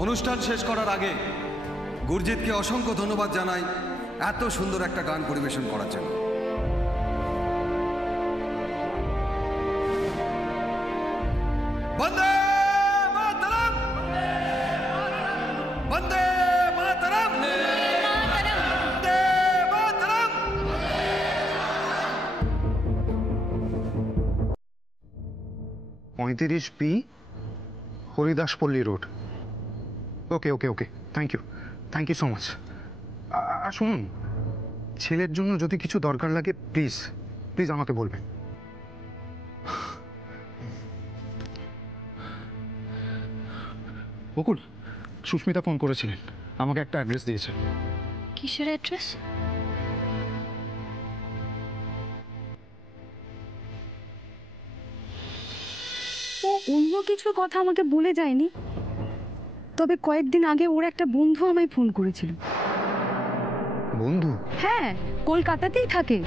অনুষ্ঠান শেষ করার আগে গুরজিৎকে অসংখ্য ধন্যবাদ জানাই এত সুন্দর একটা গান পরিবেশন করার জন্য। Vande Mataram, Vande Mataram, Vande Mataram. 35B Haridaspalli road. Okay okay okay, thank you so much. শুনুন, ছেলের জন্য যদি কিছু দরকার লাগে প্লিজ প্লিজ আমাকে বলবেন। বকুল, সুস্মিতা ফোন করেছিলেন, আমাকে একটা অ্যাড্রেস দিয়েছে। কিসের অ্যাড্রেস? ও অন্য কিছু কথা আমাকে বলে যায়নি, তবে কয়েকদিন আগে ওর একটা বন্ধু আমায় ফোন করেছিল। বন্ধু? হ্যাঁ, কলকাতাতেই থাকে,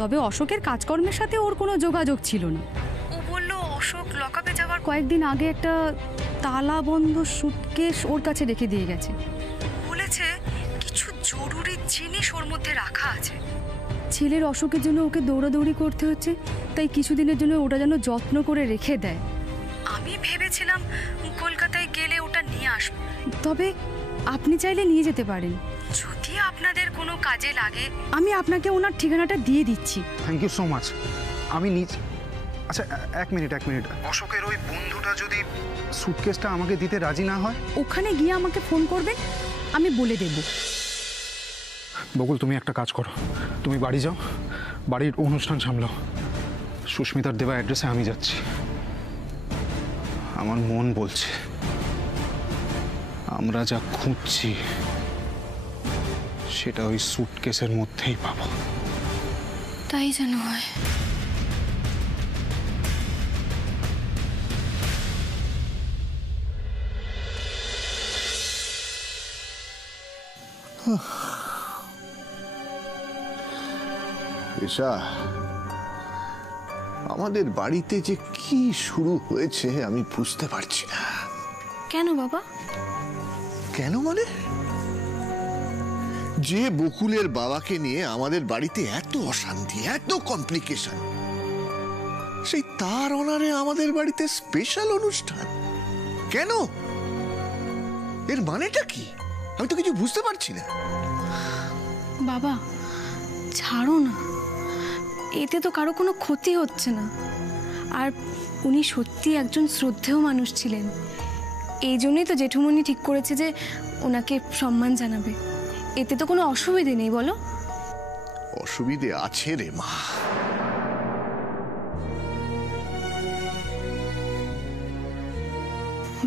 তবে অশোকের কাজকর্মের সাথে ওর কোনো যোগাযোগ ছিল না। ও বলল অশোক লকআপে যাওয়ার কয়েকদিন আগে একটা তালাবন্ধ সুটকেস ওর কাছে রেখে দিয়ে গেছে। বলেছে কিছু জরুরি জিনিস ওর মধ্যে রাখা আছে। ছেলের অসুখের জন্য ওকে দৌড়াদৌড়ি করতে হচ্ছে, তাই কিছুদিনের জন্য ওটা যেন যত্ন করে রেখে দেয়। আমি ভেবেছিলাম কলকাতায় গেলে ওটা নিয়ে আসবো, তবে আপনি চাইলে নিয়ে যেতে পারেন। যদি আপনাদের কোনো কাজে লাগে আমি আপনাকে ওনার ঠিকানাটা দিয়ে দিচ্ছি। Thank you so much. আমি আচ্ছা এক মিনিট, অশোকের ওই বন্ধুটা যদি সুটকেসটা আমাকে দিতে রাজি না হয়? ওখানে গিয়ে আমাকে ফোন করবেন, আমি বলে দেব। বকুল, তুমি একটা কাজ করো, তুমি বাড়ি যাও, বাড়ির অনুষ্ঠান সামলাও। সুস্মিতার দেওয়া অ্যাড্রেসে আমি যাচ্ছি। আমার মন বলছে আমরা যা খুঁজছি সেটা ওই সুটকেসের মধ্যেই পাবো। তাই যেন হয়। এসা, আমাদের বাড়িতে যে কি শুরু হয়েছে আমি বুঝতে পারছি না। কেন বাবা? কেন মানে? যে বকুলের বাবাকে নিয়ে আমাদের বাড়িতে এত অশান্তি, এত কমপ্লিকেশন, সেই তার অনারে আমাদের বাড়িতে স্পেশাল অনুষ্ঠান কেন? এর মানেটা কি? আমি তো কিছু বুঝতে পারছি না। বাবা ছাড়ো না, এতে তো কারো কোনো ক্ষতি হচ্ছে না। আর উনি সত্যি একজন শ্রদ্ধেয় মানুষ ছিলেন, এই জন্যই তো জেঠুমনি ঠিক করেছে যে ওনাকে সম্মান জানাবে। এতে তো কোনো অসুবিধে নেই, বলো? অসুবিধে আছে রে মা।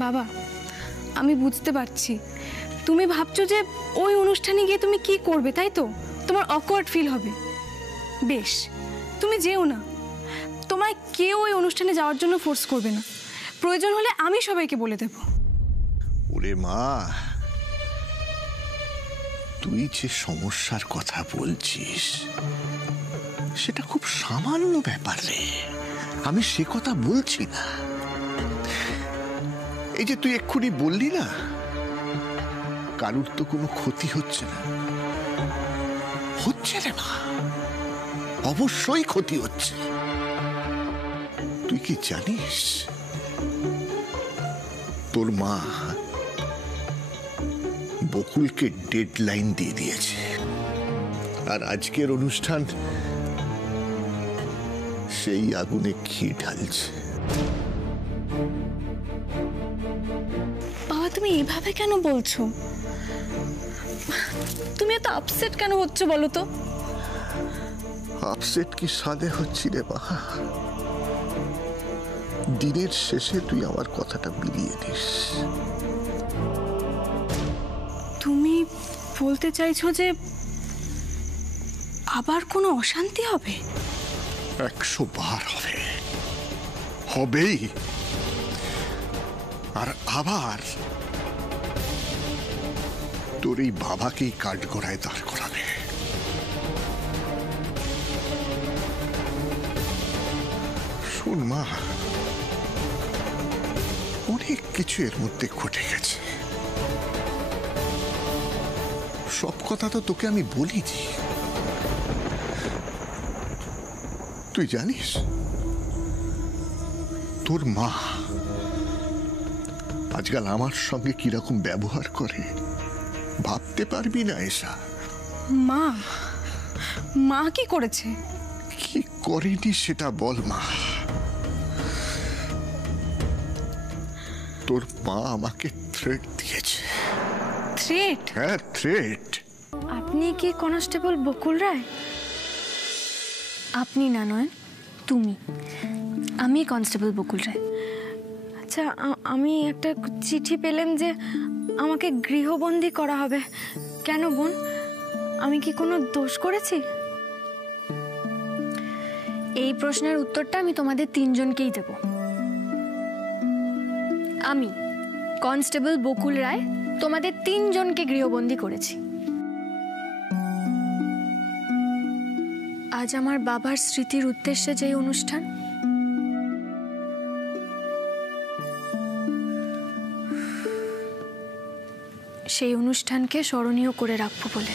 বাবা আমি বুঝতে পারছি, তুমি ভাবছো যে ওই অনুষ্ঠানে গিয়ে তুমি কি করবে, তাই তো? তোমার অকওয়ার্ড ফিল হবে। বেশ, তুমি যেও না, তোমায় কেউ ওই অনুষ্ঠানে যাওয়ার জন্য ফোর্স করবে না। প্রয়োজন হলে আমি সবাইকে বলে দেব। ওরে মা, তুই যে সমস্যার কথা বলছিস সেটা খুব সামান্য ব্যাপার রে। আমি সে কথা বলছি না। এই যে তুই এক্ষুনি বললি না কারুর তো কোনো ক্ষতি হচ্ছে না, হচ্ছে রে মা, অবশ্যই ক্ষতি হচ্ছে। তুই কি জানিস তোর মা বকুলকে ডেডলাইন দিয়ে দিয়েছে, আর আজকের অনুষ্ঠান সেই আগুনে ঘি ঢালছে। বাবা তুমি এভাবে কেন বলছো? তুমি এত আপসেট কেন হচ্ছ বলো তো? আপসেট কি সাদে হচ্ছি রে মা? দিনের শেষে তুই আমার কথাটা মিলিয়ে দিস। তুমি বলতে চাইছো যে আবার কোনো অশান্তি হবে? 100 বার হবে, হবেই। আর আবার তোর এই বাবাকেই কাঠগড়ায় দাঁড় করাবে। শোন মা, অনেক কিছু এর মধ্যে ঘটে গেছে, সব কথা তো তোকে আমি বলিনি। তুই জানিস তোর মা আজকাল আমার সঙ্গে কিরকম ব্যবহার করে? ভাবতে পারবি না এসা। মা মা কি করেছে? কি করেনি সেটা বল মা। তোর মা আমাকে থ্রেট দিয়েছে। থ্রেট? হ্যাঁ, থ্রেট। আপনি কি কনস্টেবল বকুল রায়? আপনি না, নয় তুমি। আমি কনস্টেবল বকুল রায়। আচ্ছা, আমি একটা চিঠি পেলাম যে আমাকে গৃহবন্দী করা হবে। কেন বোন, আমি কি কোনো দোষ করেছি? এই প্রশ্নের উত্তরটা আমি তোমাদের তিনজনকেই দেব। আমি কনস্টেবল বকুল রায় তোমাদের তিনজনকে গৃহবন্দী করেছি। আজ আমার বাবার স্মৃতির উদ্দেশ্যে যে অনুষ্ঠান, সেই অনুষ্ঠানকে স্মরণীয় করে রাখবো বলে।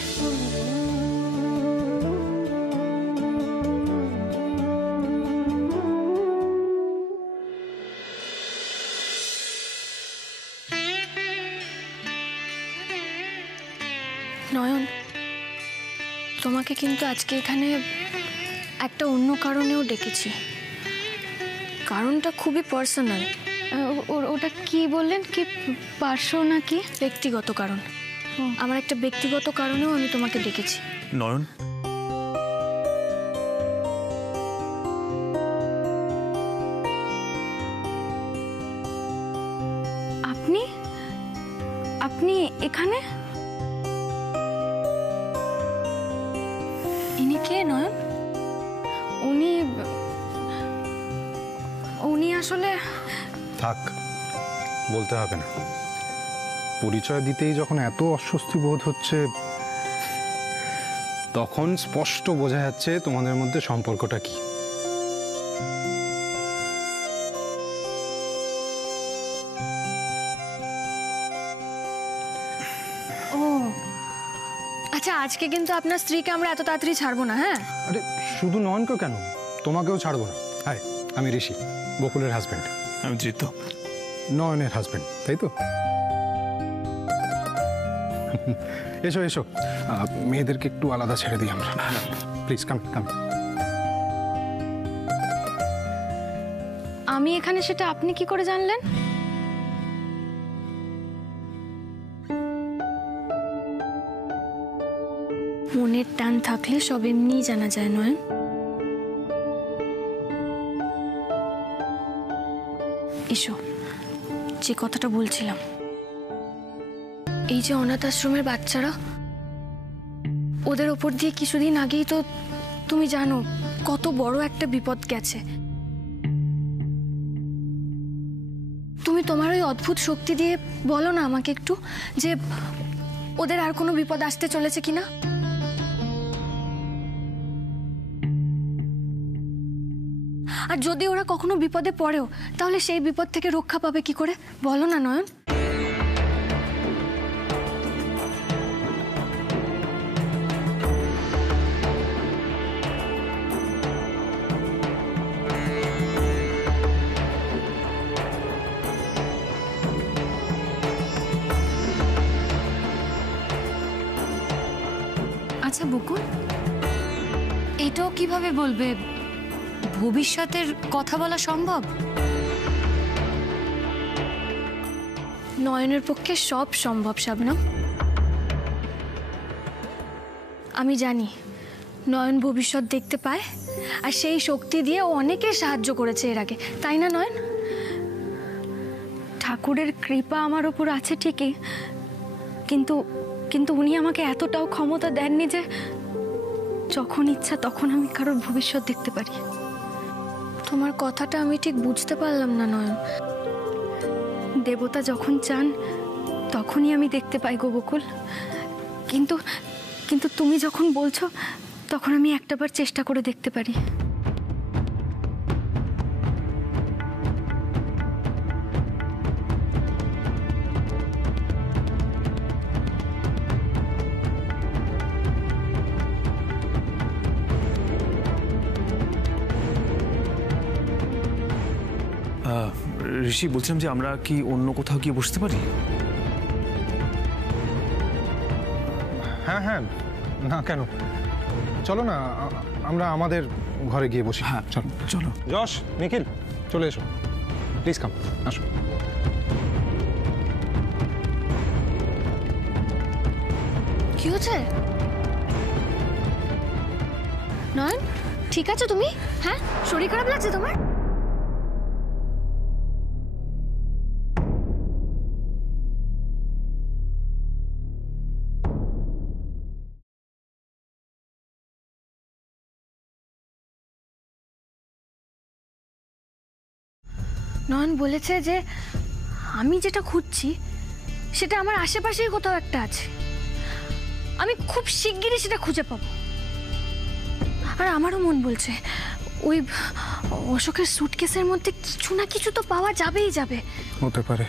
নয়ন, তোমাকে কিন্তু আজকে এখানে একটা অন্য কারণেও ডেকেছি। কারণটা খুবই পার্সোনাল। ওটা কি বললেন? কি পার্শ্ব নাকি ব্যক্তিগত কারণ? আমার একটা ব্যক্তিগত কারণেও আমি তোমাকে ডেকেছি। নয়ন, আপনি আপনি এখানে? ইনি কে নয়ন? উনি আসলে... থাক, বলতে হবে না। পরিচয় দিতেই যখন এত অস্বস্তি বোধ হচ্ছে, তখন স্পষ্ট বোঝা যাচ্ছে তোমাদের মধ্যে সম্পর্কটা কি। ও আচ্ছা, আজকে কিন্তু আপনার স্ত্রীকে আমরা এত তাড়াতাড়ি ছাড়বো না। হ্যাঁ, আরে শুধু নয়নকে কেন, তোমাকেও ছাড়বো না। হাই, আমি ঋষি, বকুলের হাজবেন্ড। আমি জিতু, নয়নের হাজবেন্ড, তাই তো? এসো এসো, মেয়েদেরকে একটু আলাদা ছেড়ে দিই আমরা। প্লিজ কাম কাম। আমি এখানে সেটা আপনি কি করে জানলেন? মনের টান থাকলে সব এমনিই জানা যায়, নয়? এসো, যে কথাটা বলছিলাম, এই যে অনাথ আশ্রমের বাচ্চারা, ওদের ওপর দিয়ে কিছুদিন আগেই তো তুমি জানো কত বড় একটা বিপদ গেছে। তুমি তোমার ওই অদ্ভুত শক্তি দিয়ে বলো না আমাকে একটু, যে ওদের আর কোনো বিপদ আসতে চলেছে কিনা। আর যদি ওরা কখনো বিপদে পড়েও, তাহলে সেই বিপদ থেকে রক্ষা পাবে কি করে বলো না নয়ন? আচ্ছা বকুল, এটাও কিভাবে বলবে ভবিষ্যতের কথা বলা সম্ভব? নয়নের পক্ষে সব সম্ভব শাবনম। আমি জানি নয়ন ভবিষ্যৎ দেখতে পায়, আর সেই শক্তি দিয়ে ও অনেকের সাহায্য করেছে এর আগে, তাই না নয়ন? ঠাকুরের কৃপা আমার ওপর আছে ঠিকই, কিন্তু কিন্তু উনি আমাকে এতটাও ক্ষমতা দেননি যে যখন ইচ্ছা তখন আমি কারোর ভবিষ্যৎ দেখতে পারি। তোমার কথাটা আমি ঠিক বুঝতে পারলাম না নয়ন। দেবতা যখন চান তখনই আমি দেখতে পাই গো বকুল, কিন্তু কিন্তু তুমি যখন বলছো তখন আমি একটাবার চেষ্টা করে দেখতে পারি। ঋষি, বলছিলাম যে আমরা কি অন্য কোথাও গিয়ে বসতে পারি? হ্যাঁ হ্যাঁ, না কেন, চলো না আমরা আমাদের ঘরে গিয়ে বসি। হ্যাঁ চলো চলো। যশ, নিখিল, চলে এসো, প্লিজ কাম, আসো। কি হচ্ছে? নয়ন, ঠিক আছে তুমি? হ্যাঁ, শরীর খারাপ লাগছে তোমার? নয়ন বলেছে যে আমি যেটা খুঁজছি সেটা আমার আশেপাশেই কোথাও একটা আছে। আমি খুব শিগগিরই সেটা খুঁজে পাবো। আর আমারও মন বলছে ওই অশোকের সুটকেসের মধ্যে কিছু না কিছু তো পাওয়া যাবেই যাবে। হতে পারে,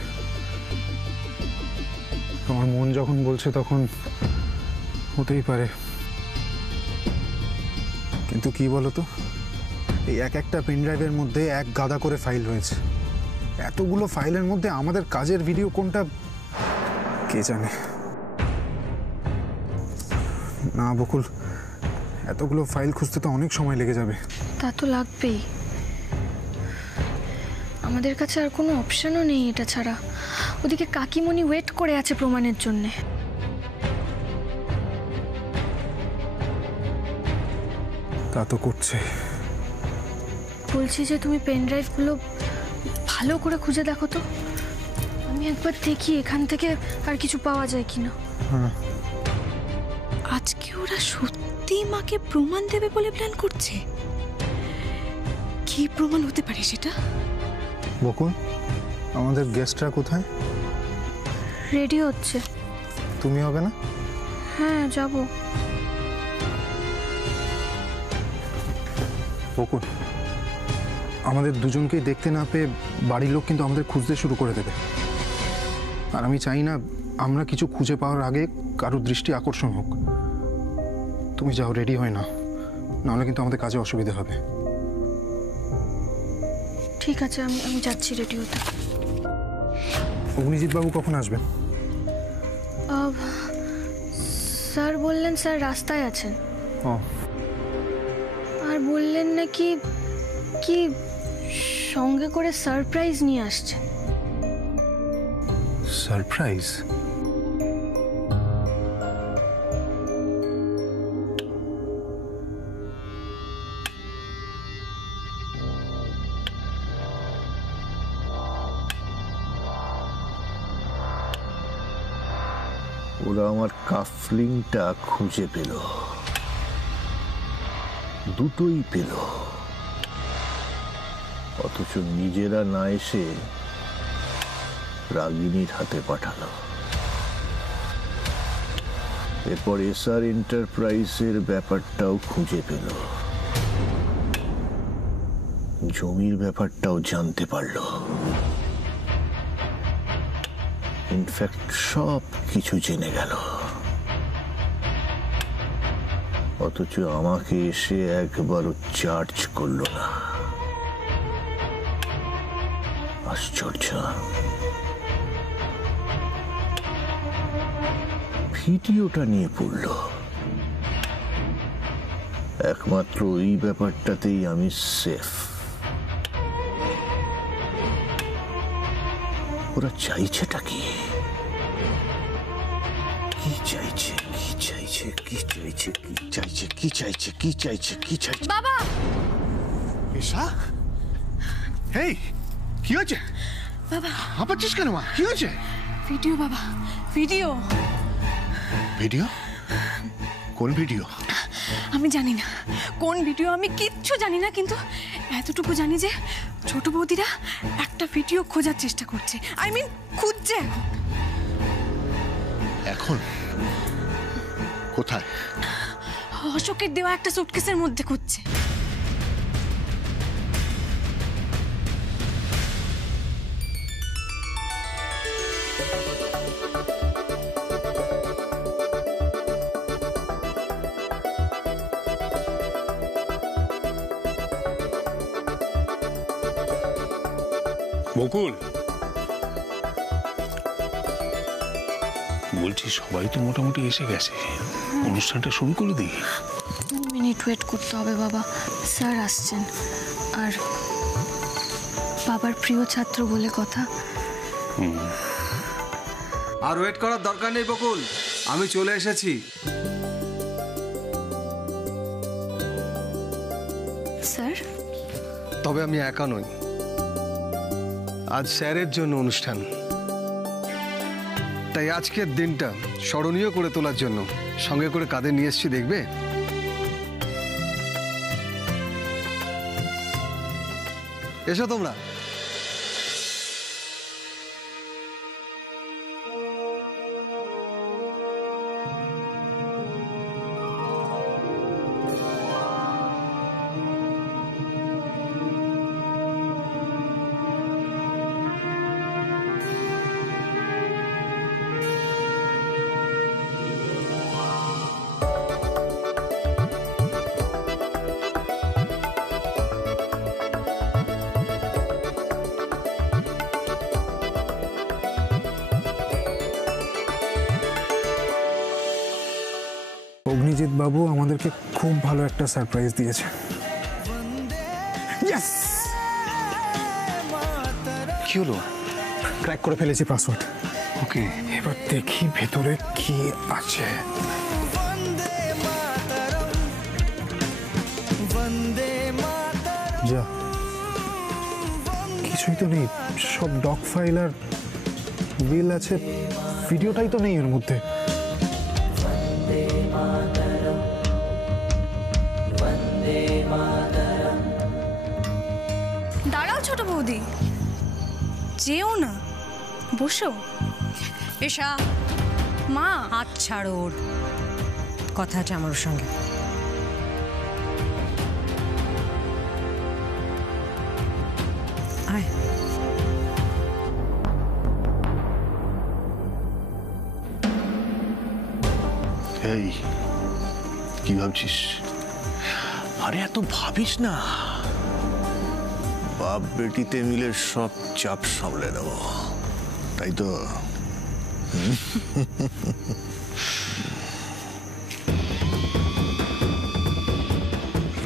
আমার মন যখন বলছে তখন হতেই পারে। কিন্তু কি বলতো, এই এক একটা পেন ড্রাইভের মধ্যে এক গাদা করে ফাইল রয়েছে। এতগুলো ফাইলের মধ্যে আমাদের কাজের ভিডিও কোনটা কে জানে। না বকুল, এতগুলো ফাইল খুঁজতে তো অনেক সময় লেগে যাবে। তা তো লাগবেই। আমাদের কাছে আর কোনো অপশনও নেই এটা ছাড়া। ওদিকে কাকিমণি ওয়েট করে আছে প্রমাণের জন্যে। তা তো করছে। বলছি যে তুমি পেন ড্রাইভগুলো ভালো করে খুঁজে দেখো তো। আমি একবার দেখি এখান থেকে আর কিছু পাওয়া যায় কিনা। আজকে ওরা সত্যি মাকে প্রমাণ দেবে বলে প্ল্যান করছে। কি প্রমাণ হতে পারে সেটা? বকুল, আমাদের গেস্টরা কোথায়? রেডি হচ্ছে। তুমি হবে না? হ্যাঁ, যাব। বকুল, আমাদের দুজনকেই দেখতে না পেয়ে বাড়ির লোক কিন্তু আমাদের খুঁজতে শুরু করে দেবে। আর আমি চাই না আমরা কিছু খুঁজে পাওয়ার আগে কারোর দৃষ্টি আকর্ষণ হোক। তুমি যাও, রেডি হয় না, নাহলে কিন্তু আমাদের কাজে অসুবিধা হবে। ঠিক আছে, আমি যাচ্ছি রেডি হতে। অগ্নিজিৎ বাবু কখন আসবেন? স্যার বললেন স্যার রাস্তায় আছেন। ও, আর বললেন নাকি কি সঙ্গে করে সারপ্রাইজ নিয়ে আসছে। সারপ্রাইজ? ওরা আমার কাফলিংটা খুঁজে পেল, দুটোই পেল, অথচ নিজেরা না এসে রাগিনীর হাতে পাঠালো। এরপর এসআর এন্টারপ্রাইজের ব্যাপারটাও খুঁজে পেল, জমির ব্যাপারটাও জানতে পারল। ইনফ্যাক্ট সব কিছু জেনে গেল, অথচ আমাকে এসে একবারও চার্জ করলো না। আশ্চর্য। ভিডিওটা নিয়ে পড়ল, একমাত্র এই ব্যাপারটাতেই আমি সেফ। ওরা চাইছেটা কি? কি চাইছে, কি চাইছে, কি চাইছে, কি চাইছে, কি চাইছে, কি চাইছে, কি চাইছে? বাবা! ঈশা, হেই, কি হয়েছে? বাবা! হাঁপাচ্ছিস কেন মা? কি হয়েছে? ভিডিও বাবা, ভিডিও। ভিডিও? কোন ভিডিও? আমি জানি না কোন ভিডিও, আমি কিচ্ছু জানি না, কিন্তু এতটুকু জানি যে ছোট বৌদিরা একটা ভিডিও খোঁজার চেষ্টা করছে। আই মিন খুঁজছে। এখন কোথায়? অশোকের দেওয়া একটা সুটকেসের মধ্যে খুঁজছে। বকুল, বলছি সবাই তো মোটামুটি এসে গেছে, অনুষ্ঠানটা শুরু করে দিই। 2 মিনিট ওয়েট করতে হবে বাবা, স্যার আসছেন। আর বাবার প্রিয় ছাত্র বলে কথা। আর ওয়েট করার দরকার নেই বকুল, আমি চলে এসেছি। স্যার, তবে আমি একা নই, আজ স্যারের জন্য অনুষ্ঠান, তাই আজকের দিনটা স্মরণীয় করে তোলার জন্য সঙ্গে করে কাঁধে নিয়ে এসেছি, দেখবে? এসো তোমরা। অগ্নিজিৎ বাবু আমাদেরকে খুব ভালো একটা সারপ্রাইজ দিয়েছে। ইয়েস! কি হলো? ক্র্যাক করে ফেলেছি পাসওয়ার্ড। ওকে, এবার দেখি ভেতরে কি আছে। যা, কিছুই তো নেই, সব ডক ফাইল আর বিল আছে, ভিডিওটাই তো নেই এর মধ্যে। দাঁড়াও ছোট বৌদি, যেও না, বসো। এসা, মা, হাত ছাড়ো ওর, কথা আছে আমার সঙ্গে। আয়। এই কি ভাবছিস? আরে এত ভাবিস না, বাপ বেটিতে মিলে সব চাপ সামলে নেব, তাই তো?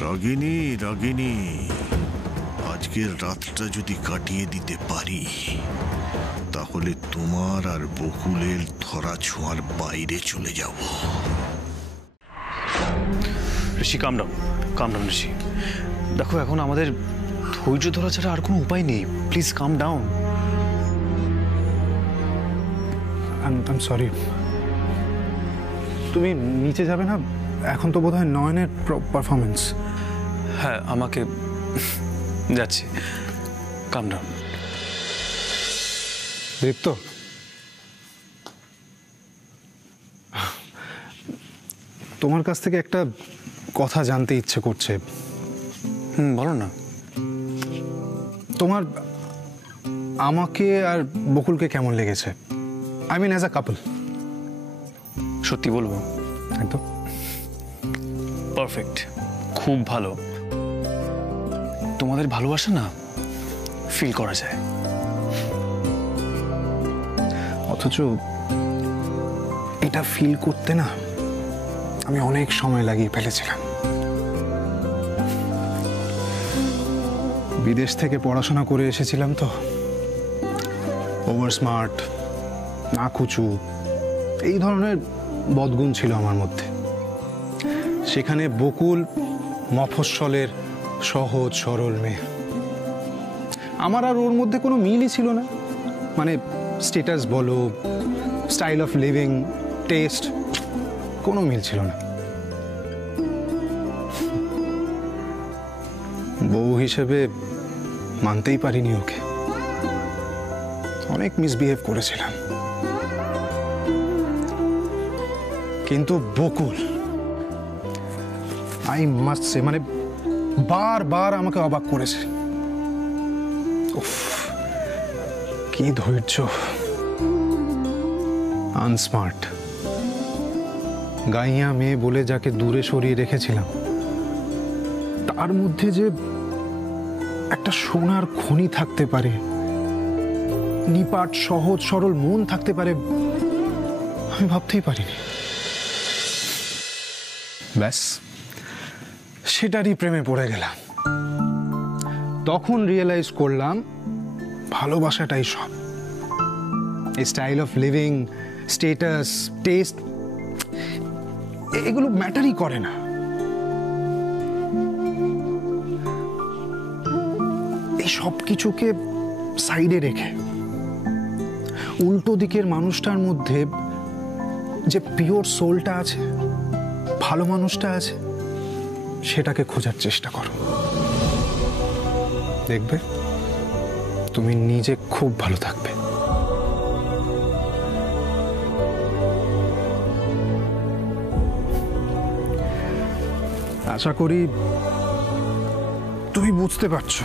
রাগিনী রাগিনী, আজকের রাতটা যদি কাটিয়ে দিতে পারি তাহলে তোমার আর বকুলের ধরা ছোঁয়ার বাইরে চলে যাব। ঋষি কাম ডাউন ঋষি। দেখো, এখন আমাদের ধৈর্য ধরা ছাড়া আর কোনো উপায় নেই। Please calm down. I am sorry. তুমি নিচে যাবে না? এখন তো বোধহয় নয়নের পারফরমেন্স। হ্যাঁ, আমাকে যাচ্ছি। কাম ডাউন। দীপ্ত, তোমার কাছ থেকে একটা কথা জানতে ইচ্ছে করছে। বলো না। তোমার আমাকে আর বকুলকে কেমন লেগেছে? আই মিন অ্যাজ আ কাপল। সত্যি বলবো? একদম পারফেক্ট, খুব ভালো। তোমাদের ভালোবাসা না ফিল করা যায়। অথচ এটা ফিল করতে না আমি অনেক সময় লাগিয়ে ফেলেছিলাম। বিদেশ থেকে পড়াশোনা করে এসেছিলাম তো, ওভার স্মার্ট, নাকুচু, এই ধরনের বদগুণ ছিল আমার মধ্যে। সেখানে বকুল মফস্বলের সহজ সরল মেয়ে। আমার আর ওর মধ্যে কোনো মিলই ছিল না। মানে স্ট্যাটাস বলো, স্টাইল অফ লিভিং, টেস্ট, কোনো মিল ছিল না। বউ হিসেবে মানতেই পারিনি ওকে, অনেক মিসবিহেভ করেছিলাম। কিন্তু বকুল, আই মাস্ট সে, মানে বারবার আমাকে অবাক করেছে। উফ, কি ধৈর্য! আনস্মার্ট, গাইয়া মেয়ে বলে যাকে দূরে সরিয়ে রেখেছিলাম, তার মধ্যে যে একটা সোনার খনি থাকতে পারে নিপাট সহজ সরল মন থাকতে পারে আমি ভাবতেই পারিনি। ব্যাস সেটারই প্রেমে পড়ে গেলাম। তখন রিয়েলাইজ করলাম ভালোবাসাটাই সব। Style of living, status, test এগুলো ম্যাটারই করে না। এই সব কিছুকে সাইডে রেখে উল্টো দিকের মানুষটার মধ্যে যে পিওর সোলটা আছে, ভালো মানুষটা আছে, সেটাকে খোঁজার চেষ্টা করো। দেখবে তুমি নিজে খুব ভালো থাকবে। আশা করি তুমি বুঝতে পারছো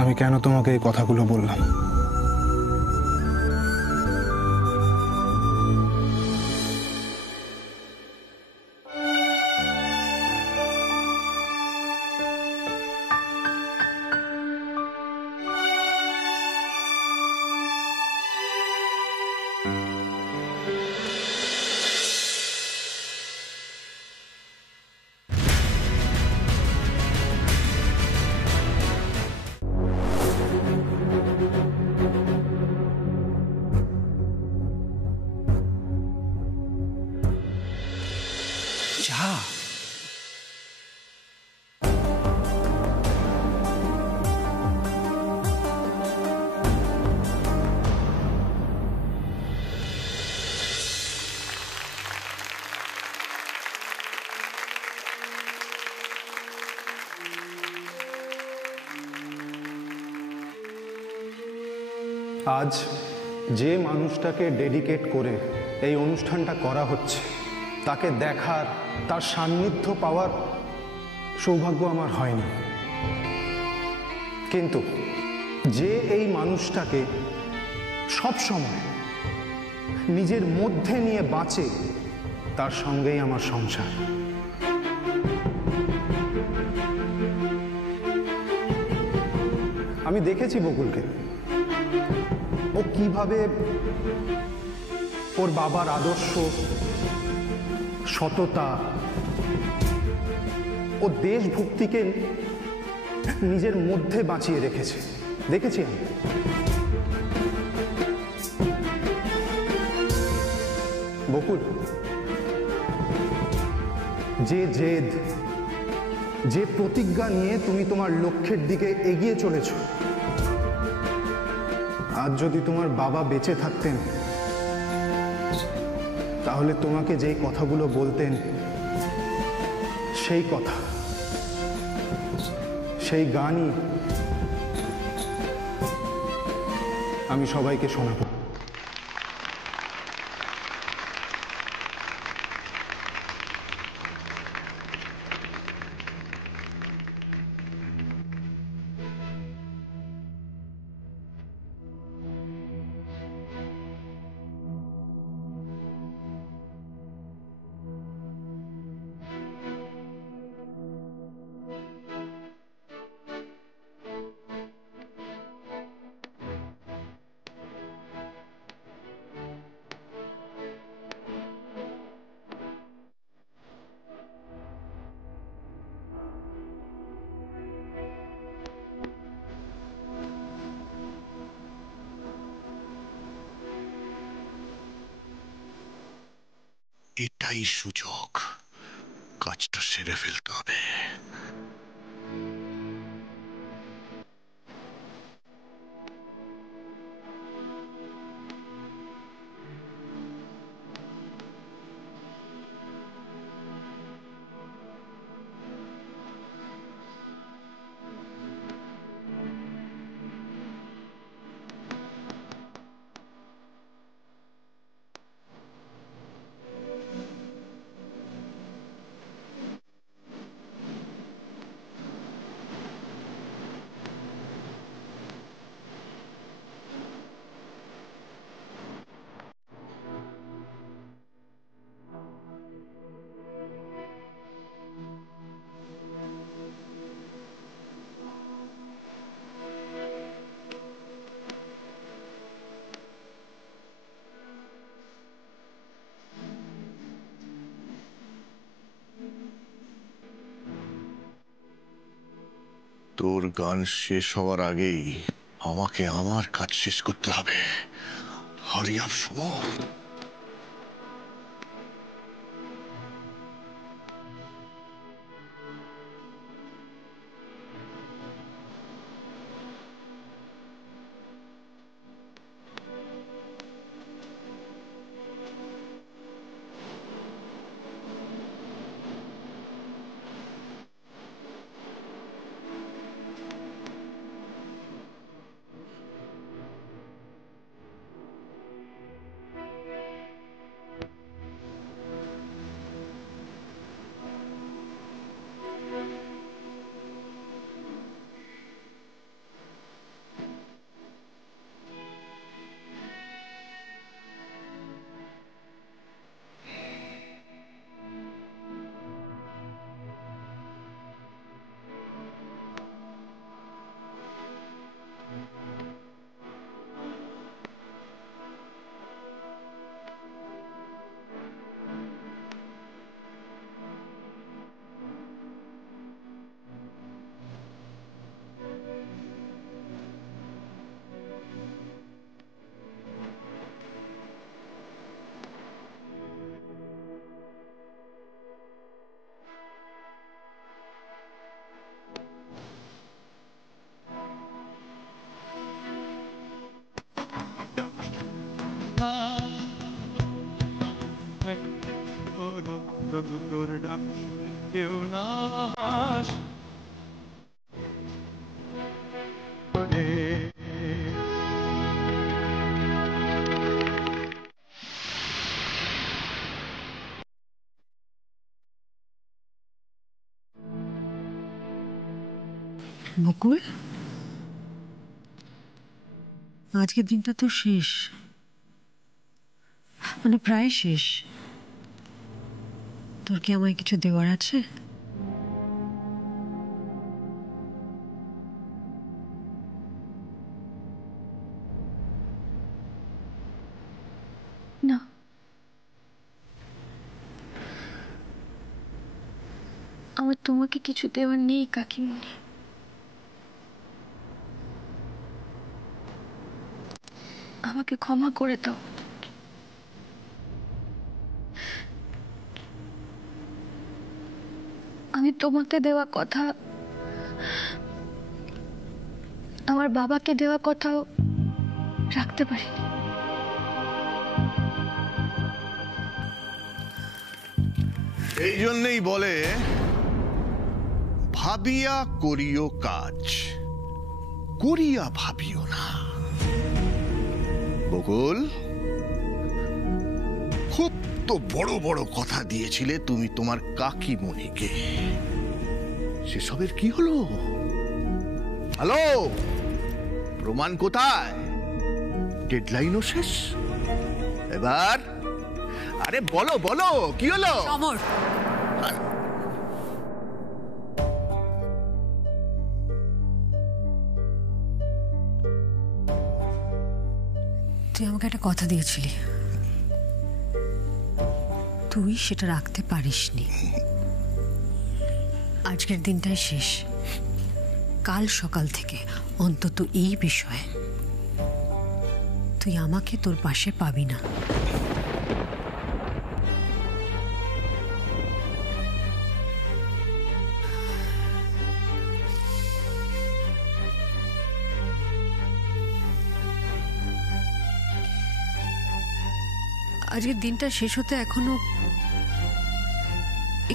আমি কেন তোমাকে এই কথাগুলো বললাম। আজ যে মানুষটাকে ডেডিকেট করে এই অনুষ্ঠানটা করা হচ্ছে তাকে দেখার, তার সান্নিধ্য পাওয়ার সৌভাগ্য আমার হয়নি, কিন্তু যে এই মানুষটাকে সব সময় নিজের মধ্যে নিয়ে বাঁচে তার সঙ্গেই আমার সংসার। আমি দেখেছি বকুলকে, ও কিভাবে ওর বাবার আদর্শ, সততা ও দেশভক্তিকে নিজের মধ্যে বাঁচিয়ে রেখেছে, দেখেছি আমি। বকুল, যে জেদ, যে প্রতিজ্ঞা নিয়ে তুমি তোমার লক্ষ্যের দিকে এগিয়ে চলেছ, আজ যদি তোমার বাবা বেঁচে থাকতেন তাহলে তোমাকে যে কথাগুলো বলতেন সেই কথা, সেই গানই আমি সবাইকে শোনাবো। এটাই সুযোগ, কাজটা সেরে ফেলতে হবে। তোর গান শেষ হওয়ার আগেই আমাকে আমার কাজ শেষ করতে হবে। হরি আপ শুভ। মুকুল, আজকের দিনটা তো শেষ, মানে প্রায় শেষ। তোর কি আমায় কিছু দেওয়ার আছে? না, আমার তোমাকে কিছু দেওয়ার নেই কাকিমুনি। আমাকে ক্ষমা করে দাও। আমি তোমাকে দেওয়া কথা, আমার বাবাকে দেওয়া কথাও রাখতে পারিনি। এই জন্যই বলে ভাবিয়া করিও কাজ, করিয়া ভাবিও না। বকুল, খুব তো বড় বড় কথা দিয়েছিলে তুমি তোমার কাকিমণিকে, সেসবের কি হলো? হ্যালো, প্রমাণ কোথায়? ডেডলাইনও শেষ। এবার আরে বলো বলো, কি হলো? সমর, তুই আমাকে একটা কথা দিয়েছিলি, তুই সেটা রাখতে পারিসনি। আজকের দিনটাই শেষ। কাল সকাল থেকে অন্তত এই বিষয়ে তুই আমাকে তোর পাশে পাবি না। আজকের দিনটা শেষ হতে এখনো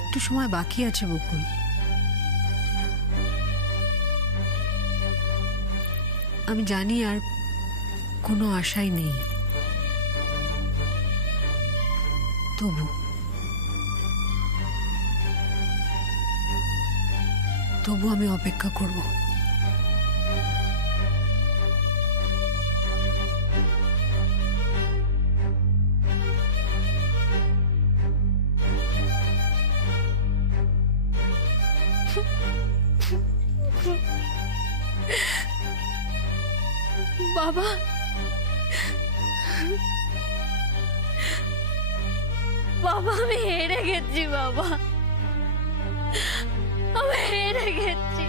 একটু সময় বাকি আছে বকুল। আমি জানি আর কোনো আশাই নেই, তবু আমি অপেক্ষা করব। বাবা, বাবা আমি হেরে গেছি, বাবা আমি হেরে গেছি।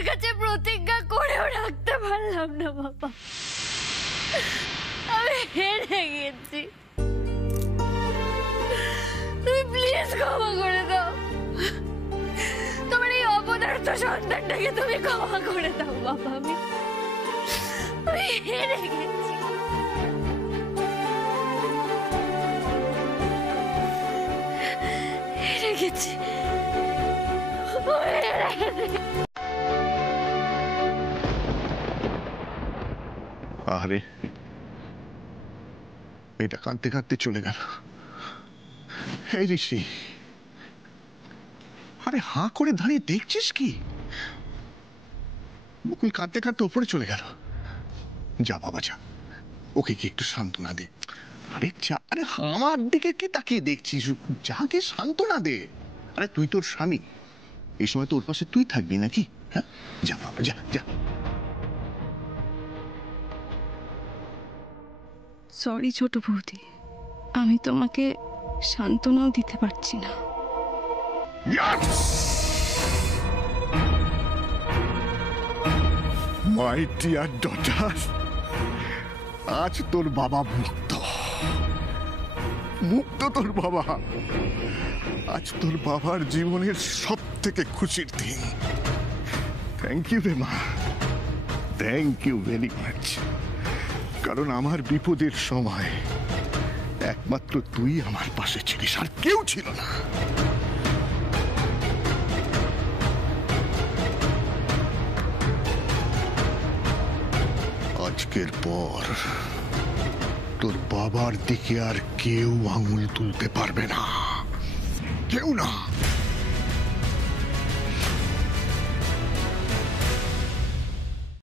তোমার কাছে প্রতিজ্ঞা করেও রাখতে পারলাম না বাবা, আমি হেরে গেছি। তুমি প্লিজ ক্ষমা করে দাও, তোমার এই অপদার্থ সন্তানটাকে তুমি ক্ষমা করে দাও বাবা। আমি হেরে গেছি। হেরে গেছি। আরে এটা কাঁদতে কাঁদতে চলে গেল। এই ঋষি, আরে হাঁ করে দাঁড়িয়ে দেখছিস কি? মুকুল কাঁদতে কাঁদতে ওপরে চলে গেল। যা বাবা যা, ওকে কি একটু সান্ত্বনা দে। আরে যা, আরে আমার দিকে কি তাকিয়ে দেখছিস? যাকে সান্ত্বনা দে। আরে তুই তোর স্বামী, এই সময় তোর পাশে তুই থাকবি নাকি? হ্যাঁ, যা বাবা যা যা। সরি ছোট বৌদি, আমি তোমাকে সান্ত্বনাও দিতে পারছি না। মাই ডিয়ার ডটার, আজ তোর বাবা মুক্ত। মুক্ত তোর বাবা। আজ তোর বাবার জীবনের সব থেকে খুশির দিন। থ্যাংক ইউ রে মা, থ্যাংক ইউ ভেরি মাচ। কারণ আমার বিপদের সময় একমাত্র তুই আমার পাশে ছিলিস, আর কেউ ছিল না। আজকের পর তোর বাবার দিকে আর কেউ আঙুল তুলতে পারবে না, কেউ না।